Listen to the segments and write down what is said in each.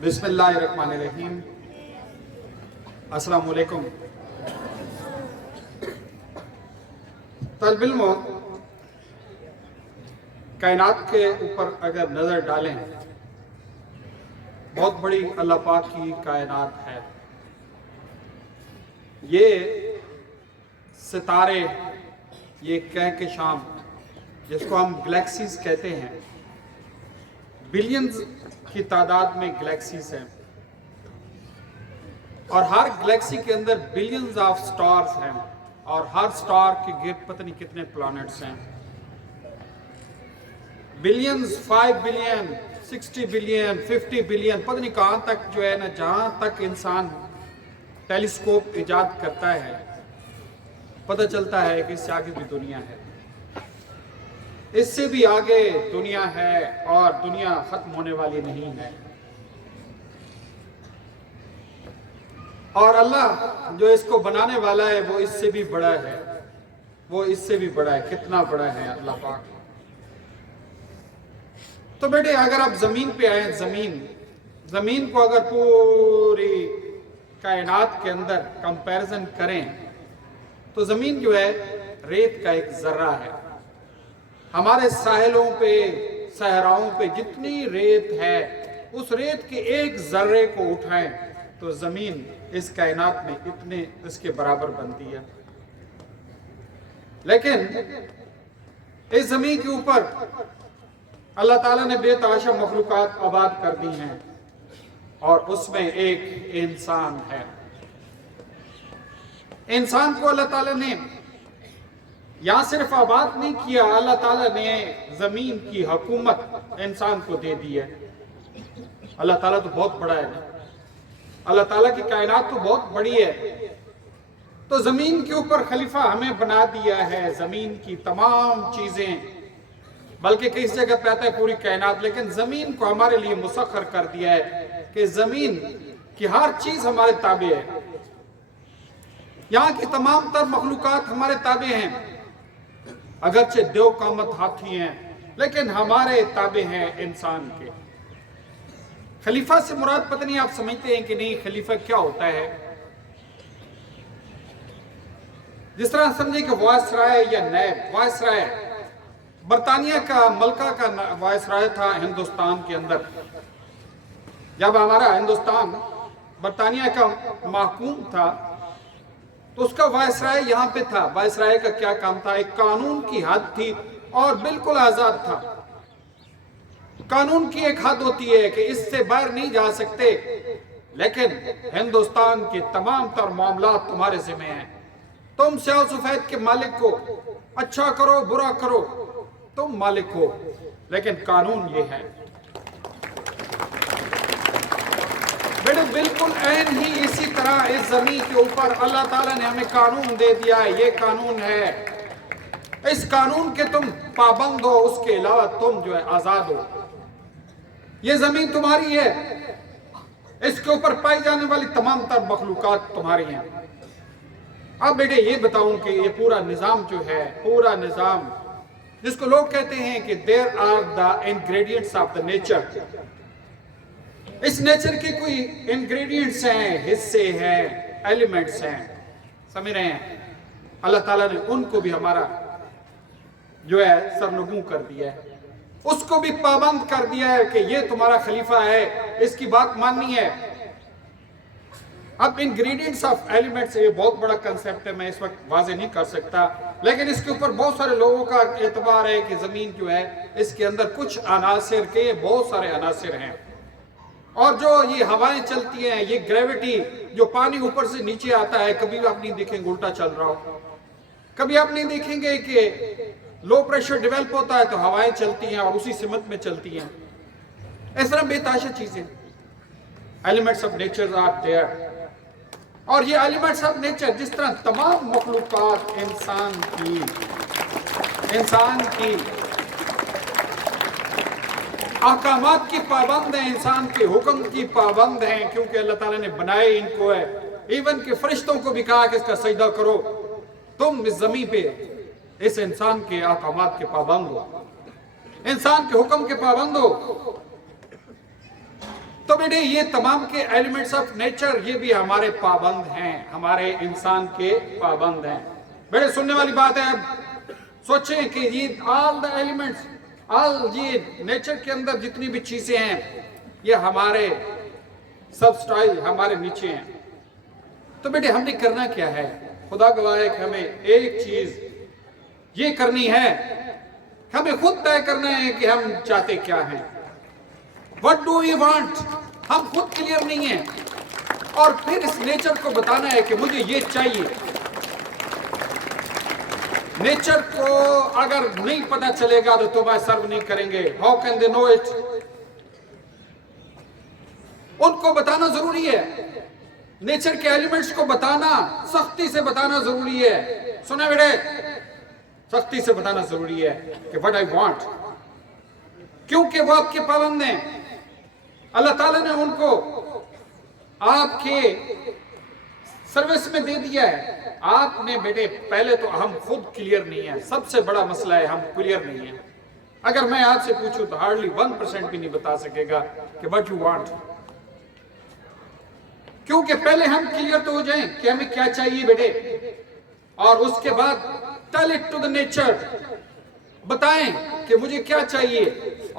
बिस्मिल्लाहिर्रहमानिर्रहीम। अस्सलाम वालेकुम। तल्ब इल्म कायनात के ऊपर अगर नज़र डालें, बहुत बड़ी अल्लाह पाक की कायनात है। ये सितारे, ये कहकशां जिसको हम गैलेक्सीज कहते हैं, बिलियंस की तादाद में गैलेक्सीज हैं और हर गैलेक्सी के अंदर बिलियंस ऑफ स्टार्स हैं और हर स्टार के गिर्द पता नहीं कितने प्लैनेट्स हैं। बिलियंस, 5 बिलियन, 60 बिलियन, 50 बिलियन, पता नहीं कहाँ तक जो है ना, जहाँ तक इंसान टेलीस्कोप इजाद करता है पता चलता है कि इससे आगे भी दुनिया है, इससे भी आगे दुनिया है और दुनिया खत्म होने वाली नहीं है। और अल्लाह जो इसको बनाने वाला है वो इससे भी बड़ा है, वो इससे भी बड़ा है। कितना बड़ा है अल्लाह पाक। तो बेटे अगर आप जमीन पे आए, जमीन को अगर पूरी कायनात के अंदर कंपैरिजन करें तो जमीन जो है रेत का एक जर्रा है। हमारे साहिलों पे, सहराओं पे जितनी रेत है, उस रेत के एक जर्रे को उठाएं तो जमीन इस कायनात में इतने इसके बराबर बनती है। लेकिन इस जमीन के ऊपर अल्लाह ताला ने बेतहाशा मखलूकात आबाद कर दी हैं और उसमें एक इंसान है। इंसान को अल्लाह ताला ने यहाँ सिर्फ आबाद नहीं किया, अल्लाह ताला ने जमीन की हुकूमत इंसान को दे दी है। अल्लाह ताला तो बहुत बड़ा है ना, अल्लाह ताला की कायनात तो बहुत बड़ी है। तो जमीन के ऊपर खलीफा हमें बना दिया है, जमीन की तमाम चीजें, बल्कि किस जगह पे आता है पूरी कायनात, लेकिन जमीन को हमारे लिए मुसख्खर कर दिया है कि जमीन की हर चीज हमारे ताबे है। यहाँ की तमाम तर मखलूकात हमारे ताबे हैं। अगरचे देव कामत हाथी हैं लेकिन हमारे ताबे हैं इंसान के। खलीफा से मुराद पता नहीं आप समझते हैं कि नहीं, खलीफा क्या होता है? जिस तरह समझे कि वायसराय या नैब, वायसराय बरतानिया का मलका का वायसराय था हिंदुस्तान के अंदर। जब हमारा हिंदुस्तान बरतानिया का महकूम था तो उसका वायसराय यहाँ पे था। वायसराय का क्या काम था? एक कानून की हद थी और बिल्कुल आजाद था। कानून की एक हद होती है कि इससे बाहर नहीं जा सकते, लेकिन हिंदुस्तान के तमाम तर मामला तुम्हारे जिम्मे हैं। तुम स्याह सफेद के मालिक हो, अच्छा करो बुरा करो, तुम मालिक हो, लेकिन कानून ये है। बेटे बिल्कुल ऐन ही इसी तरह इस जमीन के ऊपर अल्लाह ताला ने हमें कानून दे दिया है। ये कानून है, इस कानून के तुम पाबंद हो, उसके अलावा तुम जो है आजाद हो। ये जमीन तुम्हारी है, इसके ऊपर पाई जाने वाली तमाम तर मखलूकात तुम्हारी हैं। अब बेटे ये बताऊं कि ये पूरा निजाम जो है, पूरा निजाम जिसको लोग कहते हैं कि there are the ingredients of the nature, इस नेचर के कोई इंग्रेडिएंट्स हैं, हिस्से हैं, एलिमेंट्स हैं, समझ रहे हैं? अल्लाह ताला ने उनको भी हमारा जो है सरनगू कर दिया है, उसको भी पाबंद कर दिया है कि ये तुम्हारा खलीफा है, इसकी बात माननी है। अब इंग्रेडिएंट्स ऑफ एलिमेंट्स, ये बहुत बड़ा कंसेप्ट है, मैं इस वक्त वाजे नहीं कर सकता, लेकिन इसके ऊपर बहुत सारे लोगों का एतबार है कि जमीन जो है इसके अंदर कुछ अनासिर के बहुत सारे अनासिर हैं। और जो ये हवाएं चलती हैं, ये ग्रेविटी, जो पानी ऊपर से नीचे आता है, कभी आप नहीं देखेंगे उल्टा चल रहा हो, कभी आप नहीं देखेंगे कि लो प्रेशर डेवलप होता है तो हवाएं चलती हैं और उसी सिमत में चलती हैं। इस तरह बेताशा चीजें, elements of nature are there. और ये एलिमेंट्स ऑफ नेचर जिस तरह तमाम मखलूकात इंसान की अहकामात की पाबंद है, इंसान के हुक्म की पाबंद हैं, क्योंकि अल्लाह ताला ने बनाए इनको है। इवन के फरिश्तों को भी कहा कि इसका सजदा करो। तुम इस जमीन पे इस इंसान के अहकामात के पाबंद हो, इंसान के हुक्म के पाबंद हो। तो بیٹے یہ تمام کے ایلیمنٹس آف نیچر یہ بھی ہمارے پابند ہیں، ہمارے انسان کے پابند ہیں۔ بیٹے سننے والی بات ہے، اب سوچیں کہ یہ آل دا ایلیمنٹس، یہ نیچر کے اندر جتنی بھی چیزیں ہیں یہ ہمارے سبسٹائل ہمارے نیچے ہیں۔ تو بیٹے ہم نے کرنا کیا ہے؟ خدا گواہ ہے کہ ہمیں ایک چیز یہ کرنی ہے، ہمیں خود طے کرنا ہے کہ ہم چاہتے کیا ہیں۔ What do we want؟ ہم خود کلیئر نہیں ہیں، اور پھر اس نیچر کو بتانا ہے کہ مجھے یہ چاہیے۔ نیچر کو اگر نہیں پتا چلے گا تو تمہیں سرو نہیں کریں گے۔ How can they know it؟ ان کو بتانا ضروری ہے، نیچر کے ایلیمنٹس کو بتانا، سختی سے بتانا ضروری ہے۔ سنیں بیٹے، سختی سے بتانا ضروری ہے کہ what I want، کیونکہ وہ آپ کے پابند ہیں۔ اللہ تعالیٰ نے ان کو آپ کے سروس میں دے دیا ہے۔ آپ نے بیٹے پہلے تو ہم خود کلیئر نہیں ہیں، سب سے بڑا مسئلہ ہے ہم کلیئر نہیں ہیں۔ اگر میں آپ سے پوچھوں تو ہارڈلی 1% بھی نہیں بتا سکے گا کہ what you want، کیونکہ پہلے ہم کلیئر تو ہو جائیں کہ ہمیں کیا چاہیے بیٹے، اور اس کے بعد tell it to the nature، بتائیں کہ مجھے کیا چاہیے۔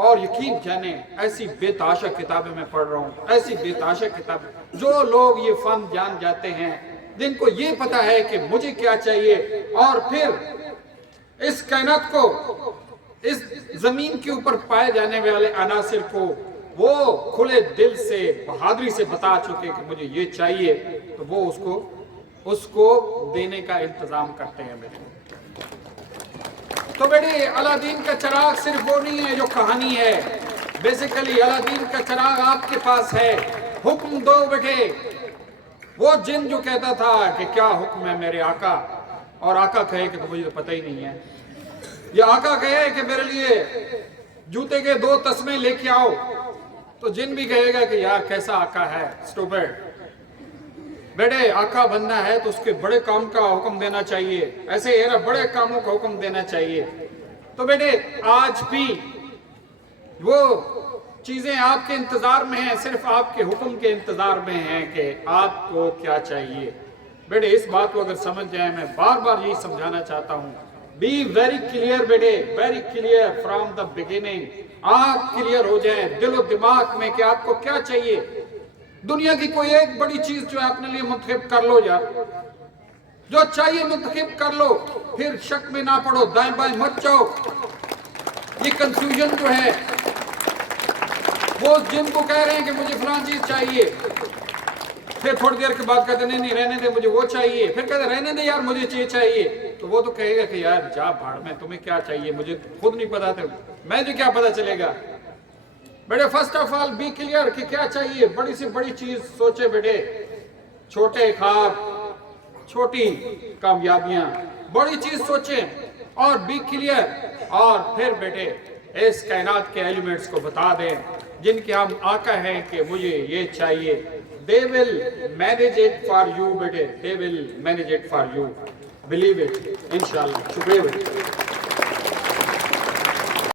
اور یقین جانیں ایسی بے تحاشا کتابیں میں پڑھ رہا ہوں، ایسی بے تحاشا کتابیں، جو لوگ یہ فن جان جاتے ہیں، جن کو یہ پتا ہے کہ مجھے کیا چاہیے، اور پھر اس کائنات کو، اس زمین کے اوپر پائے جانے والے عناصر کو وہ کھلے دل سے بہادری سے بتا چکے کہ مجھے یہ چاہیے، تو وہ اس کو دینے کا انتظام کرتے ہیں بیٹے۔ تو بیٹے الادین کا چراغ صرف وہ نہیں ہے جو کہانی ہے، بیسیکلی الادین کا چراغ آپ کے پاس ہے۔ حکم دو بیٹے، وہ جن جو کہتا تھا کہ کیا حکم ہے میرے آقا، اور آقا کہے کہ تو مجھے تو پتہ ہی نہیں ہے، یا آقا کہے کہ میرے لیے جوتے کے 2 تسمے لے کے آؤ، تو جن بھی کہے گا کہ یار کیسا آقا ہے، اسٹوپڈ۔ بیٹے آقا بننا ہے تو اس کے بڑے کام کا حکم دینا چاہیے، ایسے یہ بڑے کاموں کا حکم دینا چاہیے۔ تو بیٹے آج بھی وہ چیزیں آپ کے انتظار میں ہیں، صرف آپ کے حکم کے انتظار میں ہیں کہ آپ کو کیا چاہیے۔ بیٹے اس بات کو اگر سمجھ جائیں، میں بار بار یہی سمجھانا چاہتا ہوں، بی ویری کلیئر بیٹے، very clear from the beginning. آپ کلیئر ہو جائیں دل و دماغ میں کہ آپ کو کیا چاہیے۔ دنیا کی کوئی ایک بڑی چیز جو ہے اپنے لیے منتخب کر لو یار، جو چاہیے منتخب کر لو، پھر شک میں نہ پڑو، دائیں بائیں مت جاؤ۔ یہ کنفیوژن جو ہے، وہ جن کو کہہ رہے ہیں کہ مجھے فلان چیز چاہیے، پھر تھوڑی دیر کے بعد کہتے نہیں رہنے دے مجھے وہ چاہیے، پھر کہتے رہنے دے یار مجھے یہ چاہیے، تو وہ تو کہے گا کہ یار جا بھاڑ میں، تمہیں کیا چاہیے مجھے خود نہیں پتا تھا، میں جو کیا پتا چلے گا۔ بیٹے first of all be clear کہ کیا چاہیے، بڑی سے بڑی چیز سوچے بیٹے، چھوٹے خواب، چھوٹی کامیابیاں، بڑی چیز سوچیں اور بی کلیئر، اور پھر بیٹے اس کائنات کے ایلیمنٹس کو بتا دیں جن کے ہم آقا ہیں کہ مجھے یہ چاہیے۔ They will manage it for you بیٹے، they will manage it for you, believe it، انشاءاللہ۔ شکریہ بیٹے۔